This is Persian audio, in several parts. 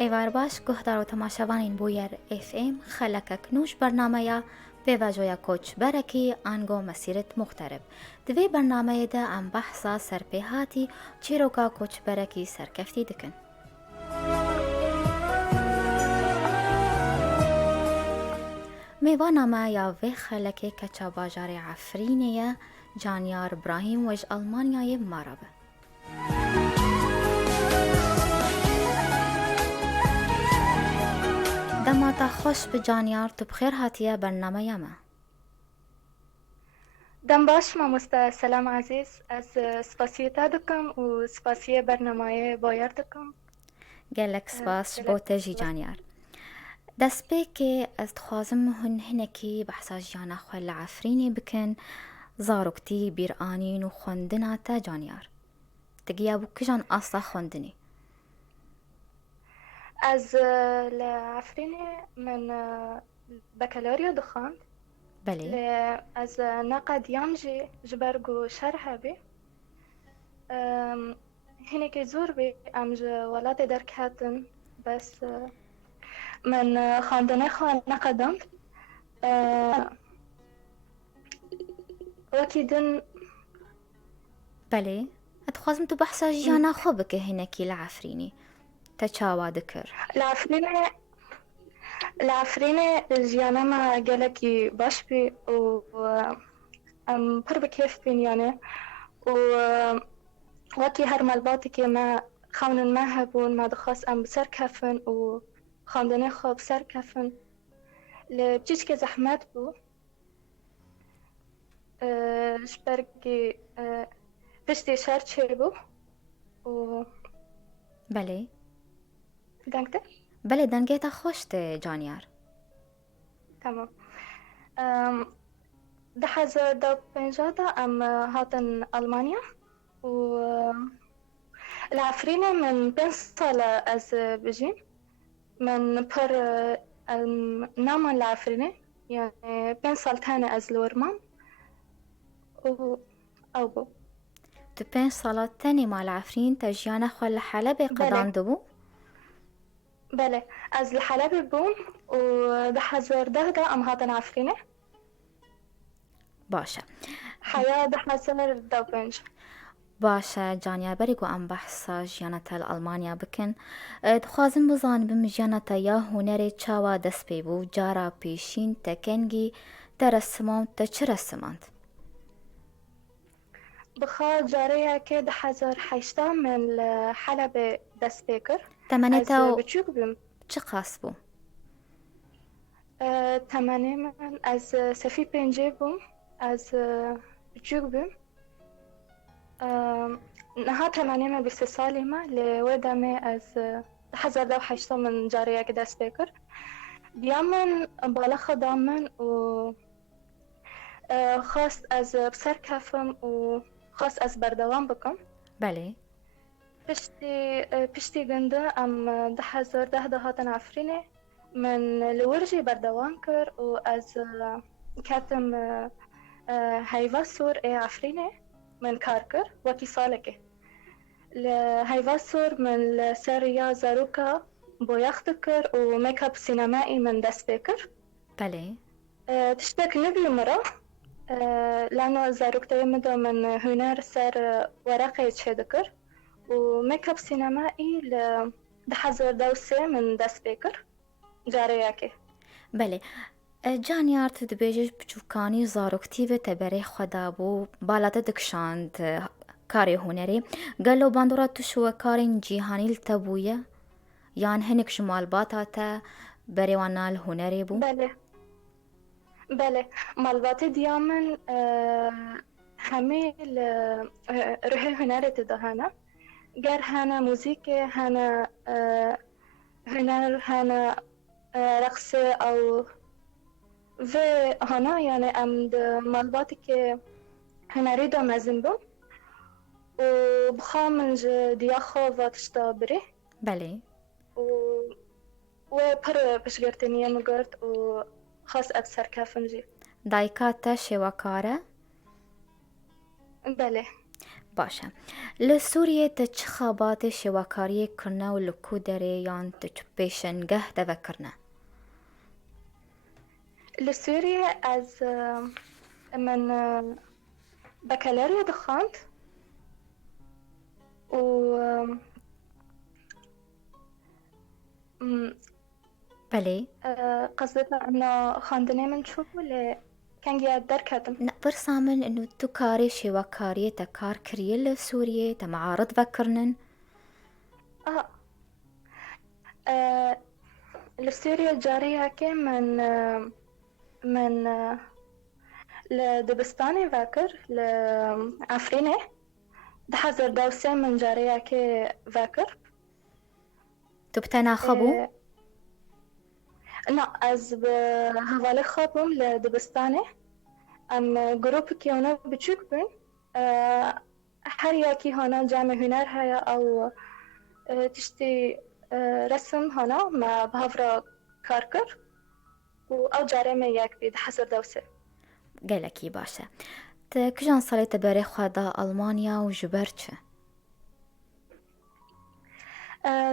ایوار باش گهدار و تماشاوانین بویر اف ام خلکک نوش برنامه یا پیواجویا کوچ برکی آنگو مسیرت مخترب دوی برنامه ده ام بحثا سرپیهاتی چیروکا کوچ برکی سرکفتی دکن. میوانامه یا وی خلکی کچا باجار عفرینیه جانیار ابراهیم وج آلمانیای مرابه. دماتا خوش به جانیار تو بخیر هاتیه برنامه یمه. دم باش مامۆستا سلام عزیز از سپاسیتا دکم و سپاسی برنامه بایر دکم. گلک سپاس بوته جی جانیار. دست به که از خوازم هنکی بحثا جانا خوال عفرینی بکن زاروکتی بیرانین و خوندنا تا جانیار. تگیا بو کجان اصلا خوندنی؟ از لعفرینی من بکالوریا دخاند. بله. از نقد یامجی جبرگو شرح بی. هنکی زور بی امج ولاد درک هاتن بس من خواندنه خواه نقدم. وکی دن بله. اتخوازم تو بحثا جانا خوب که هنکی لعفرینی تچاوا دکر. العفرینه جیانا ما گلکی باش بی و ام پر بکیف بین یعنی و وکی هر ملباتی که ما خونن ما هبون ما دخواست ام بسر کفن و خواندنه خواب سر کفن لبچیچ که زحمت بو شبرگی پشتی شهر چه بو و بله. دنگته؟ بله دنگه تا خوشت جانیار. تمام. 2015 ام هاتن ألمانيا و العفرينة من 5 سال از بجين من پر نام العفرينة يعني 5 سال تاني از لورمان و او بو تو 5 سالات تاني مع العفرين تجيانا خوال حلبة قدان دبو؟ بله از الحلبة بوم و 2010 ام هاتن عفرينة باشه. حياة 2015 باشه جانیار بریگو ام بحثا جیانتا الالمانیا بکن دخوازم بزان بم جیانتا یا هنر چاوا دست پیبو جارا پیشین تکنگی ترسمان چه رسماند؟ بخا جارية كده 2008 من حلبة دست بيكر تمانيتا بتشوك بم چه قاس بو؟ تمانية من از سفي بنجي بم از بتشوك بم نها 8 من باستثالي ما لودمي از 2008 من جارية كده دست بيكر ديامن بالخ دامن و خواست از بسر کفم و خواست از بردوام بکم. بله. پشتی گنده ام 2010 هاتن عفرینه من لورجي بردوام کر و از کتم هیوا سور عفرینه من کار کر وکی ساله که هیوا سور من سریا زاروکا بویخت کر و میکاپ سینمایی من دست بکر. بله. تشتك نبي مرة لأنه زاروكتي مدى من هنر سر ورقة شدكر وميك اب سينمائي ل 2012 من دست بيكر جارياكي. بله. جانیار تو دبیجش بچوکانی زاروکتی و تبری خدا بو بالات دکشاند کاری هنری گلو باندورا تو شو کارین جیهانی التبویه یان هنک شمال باتا تا بریوانال هنری بو؟ بله مالبات ديامن همه روح هنر تدهانا گر هانا موزیک هانا هنر هانا رقص او و هانا يعني ام مالباتي که هنری دا مزن بو و بخامنج دياخو و تشتا بره. بله. و پر بشگرتنیه مگرد و خاص أبصر كافنجي دايكاتا شواكارا؟ بله. باشه. لسوریه تچ خابات شواکاری کرنه و لکو داره یان تچ پیشنگه دوه کرنه؟ لسوريا از من بكالوريا دخانت و بله؟ قصدتنا انه خاندني من شو ولا كان قاعد دركتم برسامن انو تو کاری شواکاری تا کار کریه لسوریه تا معارض وکرنن؟ اه لسوريا الجارية كي من لدبستاني ذاكر لعفرينة دحزر دوسين من جارية كي ذاكر تو بتنا خبو؟ لا از بهوالي خابم لدبستاني ام جروب كيونا بتشوك بين هر ياكي هنا جامع هنر هيا او تشتي رسم هنا ما بهفرا كاركر و او جاري ما ياك بيد حسر دوسة گلکی باشه. تا کجان سالی تبری خوادا آلمانیا و جبرچه؟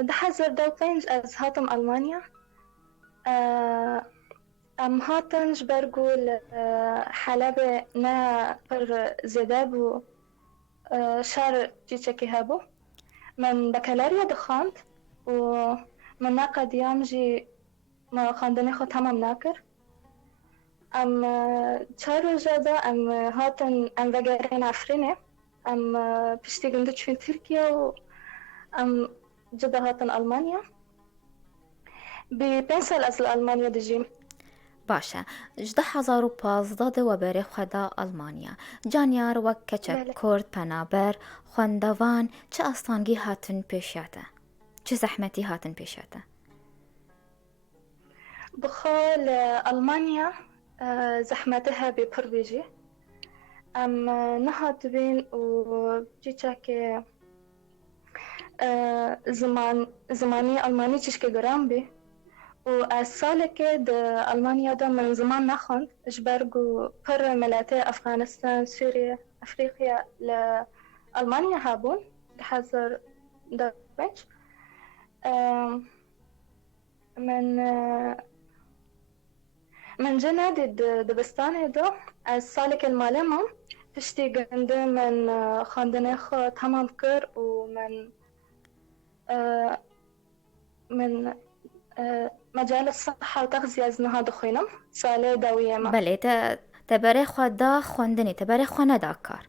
ده حزر دو بينج از هاتم ألمانيا ام هاتنج برقول حلبة نا بر زدابو شار جيتشكي هابو من بكالوريا دخانت ومن ناقد يامجي ما خاندني خو تمام ناكر ام چارو جادا ام هاتن ام وگرين عفرينه ام بشتي قندج في تركيا و ام جدا هاتن ألمانيا ببنسل از ألمانيا دجيم باشه. 2015 و بری خدا آلمانیا. جانیار و کچک بله کرد پنابر خواندوان چه استانگی هاتن پیشیاته؟ چه زحمتی هاتن پیشیاته؟ بخال ألمانيا زحمتها ببر بيجي ام نهات بين و جيتشاك زماني ألماني تشكي جرام بي والسالك د ألمانيا دا من زمان نخند إجبرقو بر ملاتي أفغانستان سوريا أفريقيا لألمانيا هابون لحظر دا بيش من من جنا دبستاني دا السالك المالمة تشتي قندو من خاندني خو تمام كر ومن من مجال الصحة والتغذية زنها دخينم سالي داوية ما بله. تبری خدا خواندنی تبری خوانه دا کار.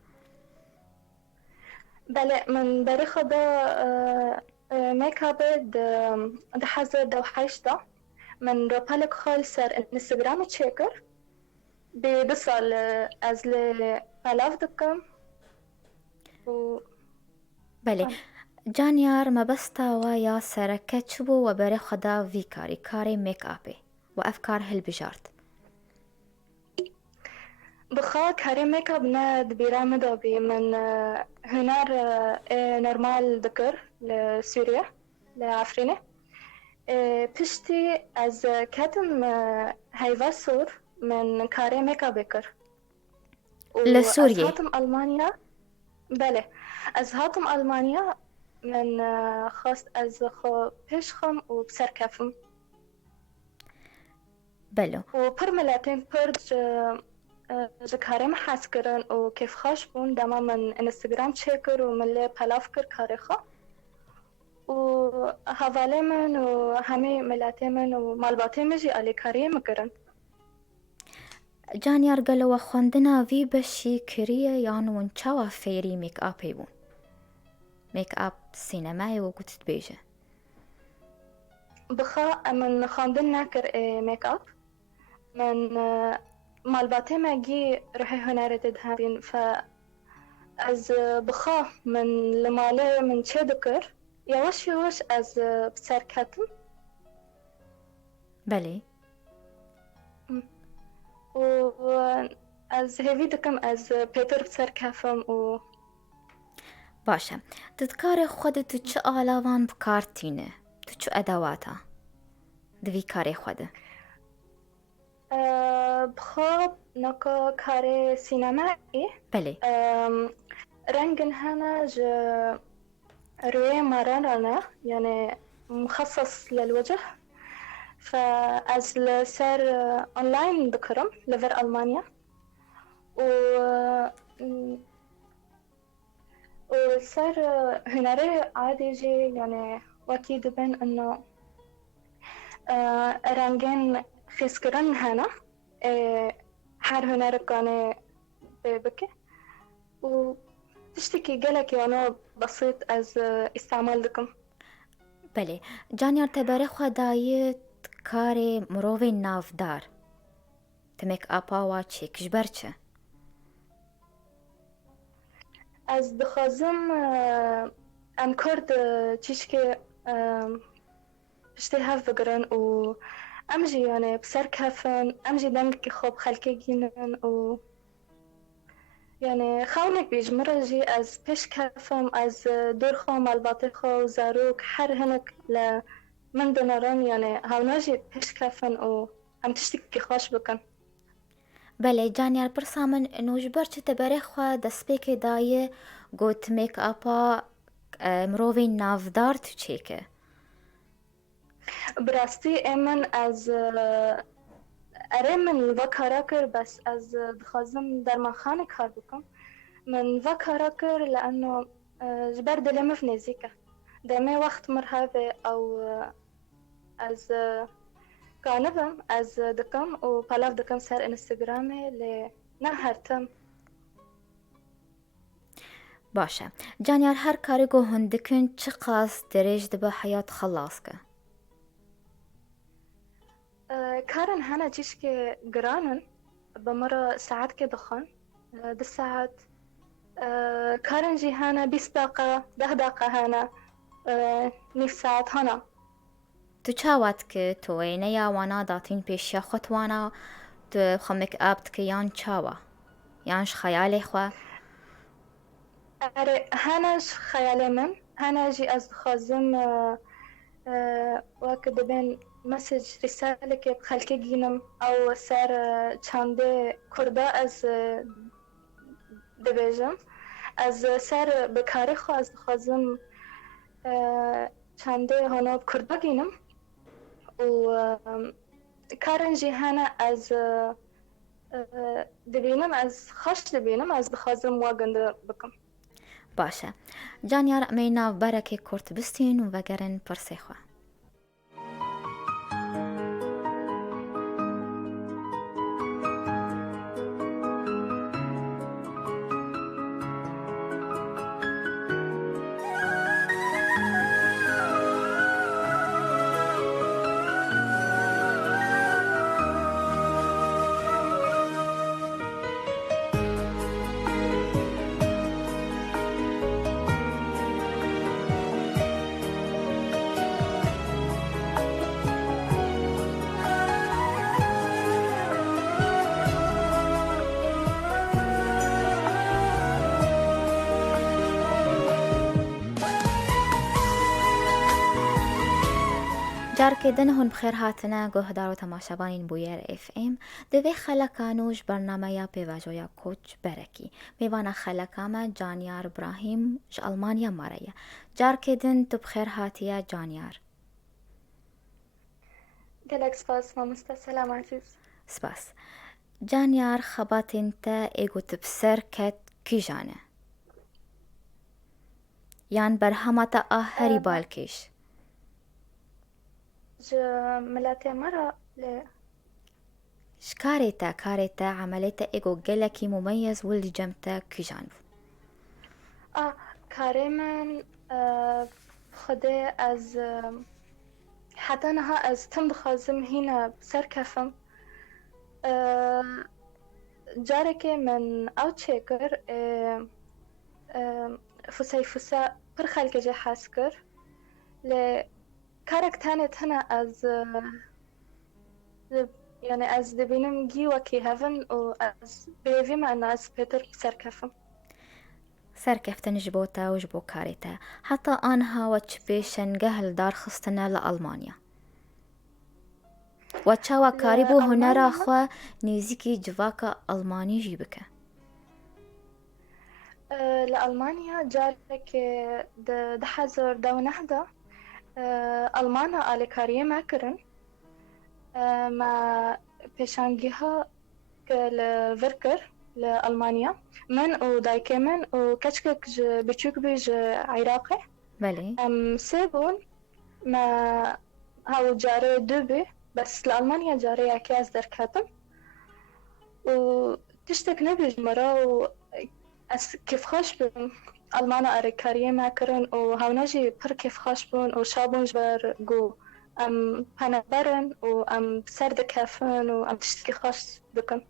بله من بريخة دا ميك اب دا حزر دا وحيشتا من روبالك خال سر انستغرام تشيكر ببصل از بلاف دكم و بله. جانیار مبستا و یا سرکت بو و بری خدا وی کاری میک آپی و افکار هل بجارد. بخا كاري ميك اب ناد بيرامد بي من هنر نورمال ذكر لسوريا لعفرينة بشتي از كاتم هيفا سور من كاري ميك اب بكر وأز لسوریه. هاتم ألمانيا بله از هاتم ألمانيا من خاص از خو بيشخم وبسر كافم بلو. وبر ملاتين برج جكارم حاس كرن وكيف خاش بون دما من انستغرام تشيكر ومن لي بلاف كر كارخة وهوالي من وهمي ملاتي من ومالباتي مجي علي كاريم كرن جانیار گلو و خواندنا وی بشی کریه یان ونچاوا فیری میک آپی بون. میک آپ سینمای و گوتت بیجه. بخا من خاندن ناكر ميك اب من مالباتي ماجي روحي هنر تدهابين از بخا من لمالي من تشدكر يواش از بسر كاتم بله. و از هيفي دكم از بيتر بسر كافم و باشه. تذکار خود تو چه آلاوان بکارتینه؟ تو چه ادواتا؟ دوی کاری خوده. بخا نكو كاري سينمائي بله. رنجن هنا رواية مارانانا يعني مخصص للوجه. فأز صار أونلاين بكرم لفر ألمانيا و وصار هنري عادي يجي يعني وأكيد بين إنه رنجين خيسكرن هنا حار هنري كان بكي وتشتكي قالك يعني بسيط از استعمال دكم. بله جانیار تبره خدای کار مروی نافدار تمیک اپا و چیکش برچه از دخوازم ام کرد چیشکی پشتی هف بگرن و امجی يعني بسر كافن امجي دنك خوب خلكي جينن و يعني خاونك بيجمرجي از بيش كافم از دور خو مالباطي خو زاروك حر هنك ل من دناران يعني هاوناجي بيش كافن و ام تشتكي خوش بكن. بله جانیار پرسامن نوش برچه تبره خوا دسپیک دایه گوت میک اپا مروی نافدار تو چیکه براستي امن از اره من وکارا کر بس از دخوازم در من خانه کار بکن من وکارا کر لانه جبر دلمه في نزيكا دمي وقت مرهبة او از كانبم از دكم و بلاف دكم سر انستغرامي لنهرتم. باشه جانیار هر کاری گو هندکن چه قاس دریج دبا حیات خلاص که كارن هنا تشكي جرانن بمرة ساعات كدخن ده ساعات كارن جي هنا 20 دقيقة 10 دقيقة هنا نصف ساعت هنا. تو چاوات که تو اینه یا وانا داتین پیشیا خطوانا تو خمک ابت که یان چاوا یانش خیالی خوا أري هناش خيالي من هناجي از خازم وكد بين مسج رسالة كيب خلكي جينم أو سار چانده كردا از دبيجم از سار بكاري خو از خازم چانده هنا كردا جينم و كارنجي هنا از دبينم از خش دبينم از بخازم واقند بكم. باشه جانیار امینا برکه کرد بستین و وگرن پرسی خوا جار کدن هون بخیر هاتنا گوه دارو تماشاوانین بویر اف ام دوی خلکانوش برنامه یا پیواجویا کوچ برکی میوانا خلکاما جانیار ابراهیم ج المانیا ماریا جار کدن تو بخیر هاتیا جانیار قالك سباس مامستا سلام عزيز. سپاس جانیار خبات انت ایگو تبسر کت کی جانه یان برهمتا آهری بالکش ملاتي مرة ل كاريتا عمليتا ايجو جلكي مميز واللي جمتا كيجانو كاريمن خدي از حتى أنها از تم بخازم هنا بسر كفم جاركي من أو تشيكر فسا پر خلق جي حاسكر ل كارك تانت هنا از يعني از دبينم جي وكي هفن و از بيفي مع الناس بيتر بسر كفم سركفتن جبوتا وجبو كاريتا حتى آنها وتشبيشن جهل دار خستنا لألمانيا وتشاوا كاريبو هنرا خوا نيزيكي جواكا ألماني جيبك لألمانيا جارك 2019 ألمانا آل كارية ماكرن ما بيشانجيها لفركر لألمانيا من ودايكمن وكشكك بتشوك بيج عراقي بله سيبون ما هاو جاري دوبي بس لألمانيا جاري أكياس در كاتم وتشتك نبيج مرة كيف خاش بون ألمانا أريكارية ماكرن وهاو نجي بر كيف خاش بون وشابون جبر جو پنبرن سرد كافن تشتكي خاش دكن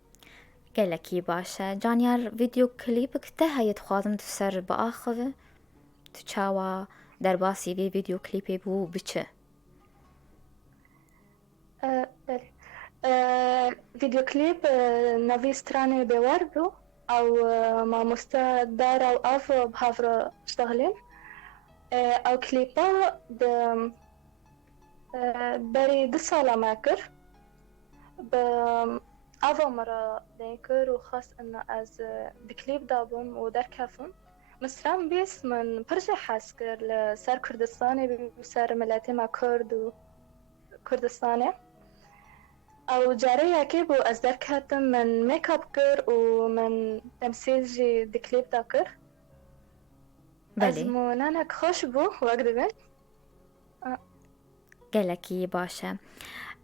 گلکی باشه جانیار ویدیو کلیپک ته هیت خوازم تو سر بآخوه تو چاوا در باسی وی ویدیو کلیپی بو بچه بله فيديو كليب نافي ستراني بواربو أو ما مستا دار أو أفو بهافر اشتغلين أو كليبا بري 2 سالة ماكر أفو مرة دينكر وخاص إنه أز بكليب دابم ودار كافم مسرام بيس من برجع حاسكر لسار كردستاني بسار ملاتي مع كرد وكردستاني أو جارية كيبو أصدر كاتم من ميك اب كر ومن تمثيل جي دكليب داكر بله أزمو نانك خوش بو وقت گلکی باشه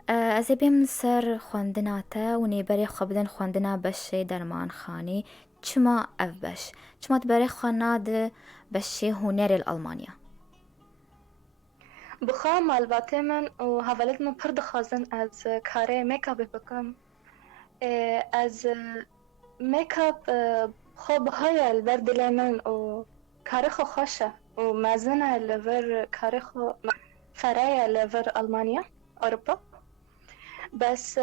از بیم سر خواندنا تا و نیبری خوابدن خواندنا بشه درمان خانی چما اف بش چما تبری خواناد بشه هنر الألمانيا بخوا مالباتي من وهفلت من برد خازن از كاري ميك اب بكم از ميك اب خب هاي البرد لمن وكاري خو خوشه ومازنة لفر كاري خو فرايا لفر ألمانيا أوروبا بس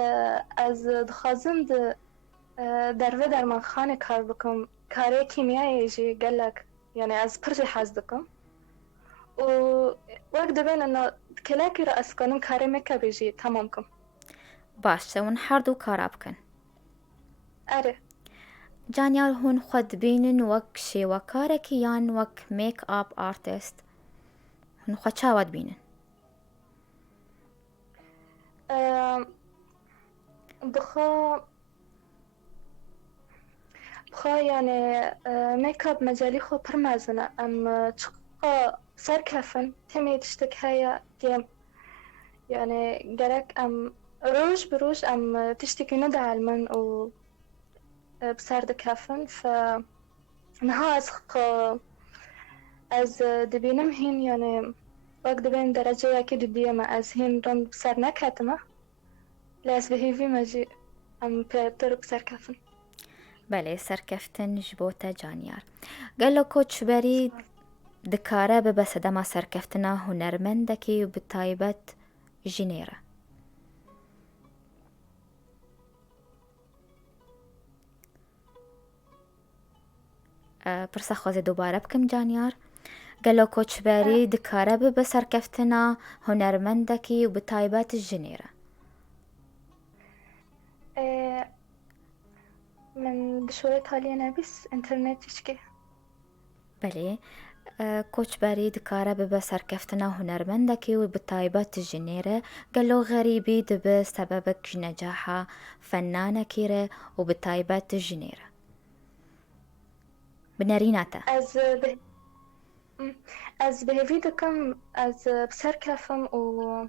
از دخازن دروه درمان خانه کار بکم کاری کیمیایی جی گلک يعني از برجي حاز دكم ووقت بين انه كلاكي رأس قانون كاري ميكا بيجي تمامكم باشه ون حردو کارابکن أري جانیار هون خود بینن وک شی وکارکی یان وک میک آپ آرتست هون خود چاواد بینن بخوا يعني ميك اب مجالي خو برمازنا تشقى سر كفن تمي تشتك هيا جيم يعني قالك روج بروج تشتكي ندع المن و بسار دكافن نها از دبينم هين يعني وقت بين درجة أكيد ديما از هين رند بسار نكاتمة لاس بهيفي ماجي بيتر بسار كافن بله سرکفتن جبوتا جانیار گلو کوچ بری دکاره ببسه دما سرکفتنا هنرمندکی و بتایبت جنیره پرسا خوازه دوباره بکم جانیار گلو کوچ بری دکاره ببسه سرکفتنا هنرمندکی و بتایبت جنیره من بشوية حاليا نابس انترنت تشكي بله کوچ بری دکاره ببه سرکفتنا هنرمندکی و بتایبت جنیره گلو غریبی دبه سببک نجاحا فنانکی ره و بتایبت جنیره بنریناتا از بهوی دکم از بسر کفم و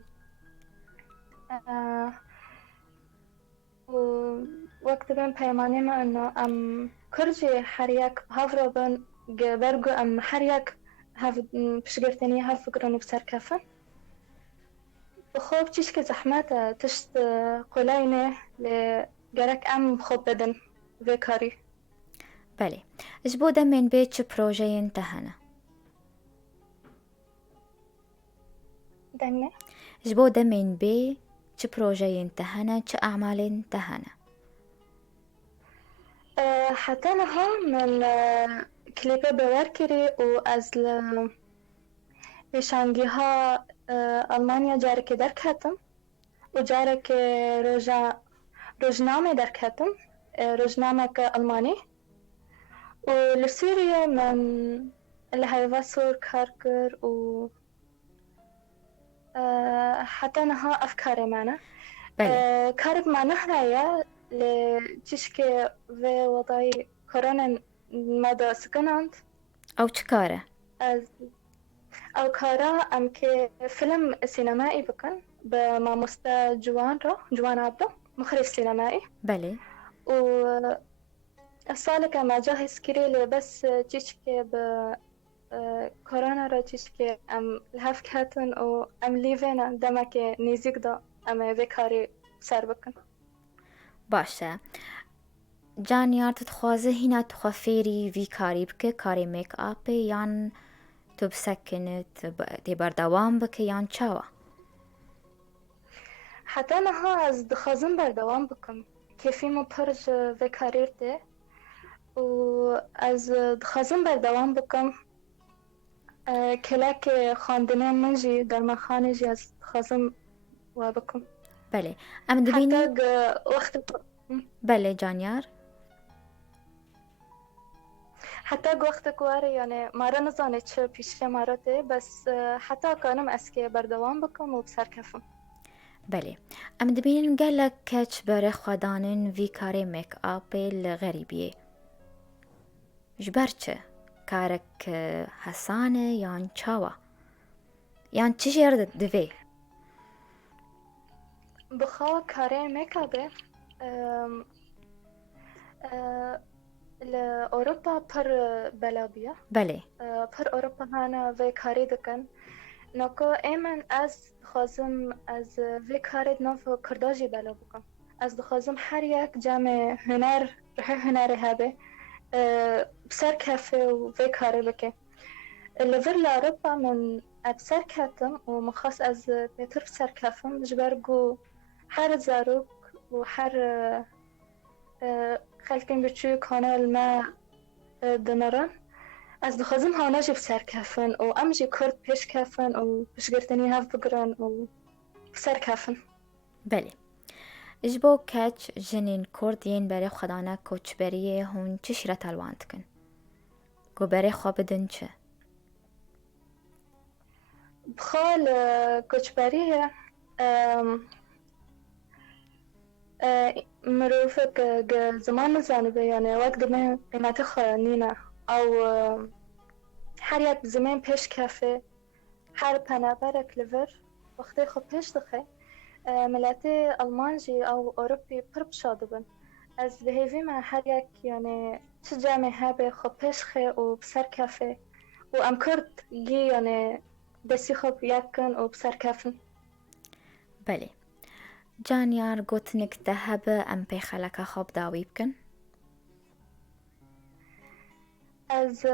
وقت بين پیمانه ما انه كرجي حرياك بهافرو بن برگو حرياك هاف بشگرتني هاف فكرنو بسر كافن بخوب چيش زحماتا تشت قلاينه لجرك بخوب بدن بكاري بله جبوده من بيت چه پروژه انتهنه دنه جبوده من بي چه پروژه انتهنه چه اعمال انتهنه حتى نها من كليبة بوركري وأزل بشانجيها ألمانيا جارك دركاتم وجارك روجنامة دركاتم روجنامة ألماني ولسوريا من اللي هيفا سور كاركر و حتى نها أفكاري معنا بله. كارب معنا هنايا لتشكي في وضعي كورونا مدى سكنانت او چکاره؟ از أو كارا أم كي فيلم سينمائي بكن بماموستا جوان عبدو مخرج سينمائي بله. و الصالة ما جاهز كريلي بس تشكي ب كورونا را تشكي أم الهاف كاتن و أم ليفينا دمك نيزيك دا أم بكاري سر بكن باشه. جانیار تتخوازه هینا تخفیری وی کاری بکه کاری میک آپ یان تو بسکنت تی بردوام بکه یان چاوا؟ حتى نها از دخازن بردوام بكم كيفي مبرج في كاريرتي و از دخازن بردوام بكم كلاك خاندنه منجي در مخانه جي از دخازن وبكم بله. ام حتى دبینی؟ وقت بله جانیار. حتى وقت كواري يعني مرة نزاني چه پیش مراتي بس حتى كانم اسكي بردوام بكم وبسر كفم بله. ام دبینن گلک کچ بره خدانن وی کاری میک آپ لغریبیه. جبر چه؟ کارک حسانه یان چاوا؟ یان چی جرد دوی؟ بخوا كاري ميكابي لأوروبا بر بلابيا بله. بر أوروبا هانا في كاري دكن نوكو إيمن از خازم از في كاري نوفو كرداجي بلا بكم از دخازم هر یک جمع هنر هنر هبه بسر كافي وفي كاري بكي اللي في لأوروبا من بسر كاتم ومخص از بيتر بسر كافم جبرقو هر زاروك وهر خلقين بتشو كانال ما دنران از دخازم هانا جي بسر كافن و ام جي كرد بيش كافن و بيش قرتني هاف بقران و بسر كافن بله. اجبو کچ جنین کردین بره خدانه کچ بریه هون چه شیره تلواند کن؟ گو بره خواب دن چه؟ بخال كوتشبارية مروفك زمان زانبه يعني وقت ما قيمتي خيانينا أو حريات زمان بيش كافي حر بنابرك ليفر وقتی خو پیش دخه ملت آلمانجی او اروپی پر بشادبن از بهیوی ما هر یک یعنی چه جمع هبه خو پیش خه و بسر کفه و ام کرد گی یعنی دستی خوب یکن و بسر کفن بله. جانیار گوتنک دهبه ام پی خلکه خواب داوی بکن؟ از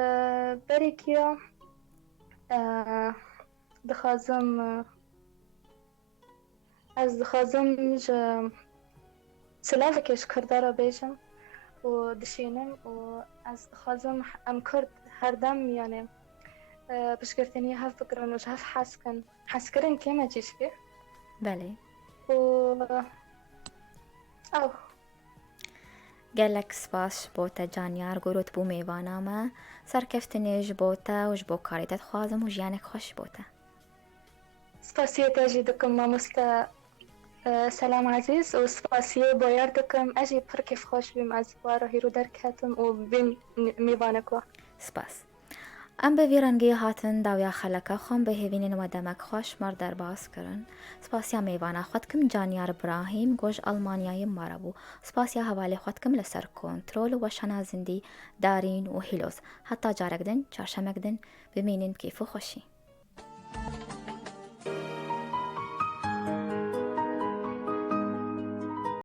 بریکیا دخازم از دخازم سلاوکش کردارا بیجم و دشینم و از دخازم ام کرد هر دم یعنی بشكرتني هاف بكرن وش هاف حاسكرن كيما تشكي بله. و أو گلک سپاس بوتا جانیار گروت بو میوانا ما سرکفتنیج بوتا وش بو کاریتت خوازم و جیانک خوش بوتا. سپاسية تجدكم ماموستا سلام عزيز وسپاسية بوياردكم أجي بركف خوش بيم از وارا هيرو دركاتم و بيم ميوانكوا سپاس. ام به ویرانگی هاتن داویا خلکه خون به هیوینین و دمک خوش مر در باز کرن. سپاسیا میوانا خود کم جانیار ابراهیم گوش آلمانیای مرابو. سپاسیا حوالی خود کم لسر کنترل و شنازندی دارین و هیلوز. حتی جارگدن چارشمگدن ببینین کیفو خوشی.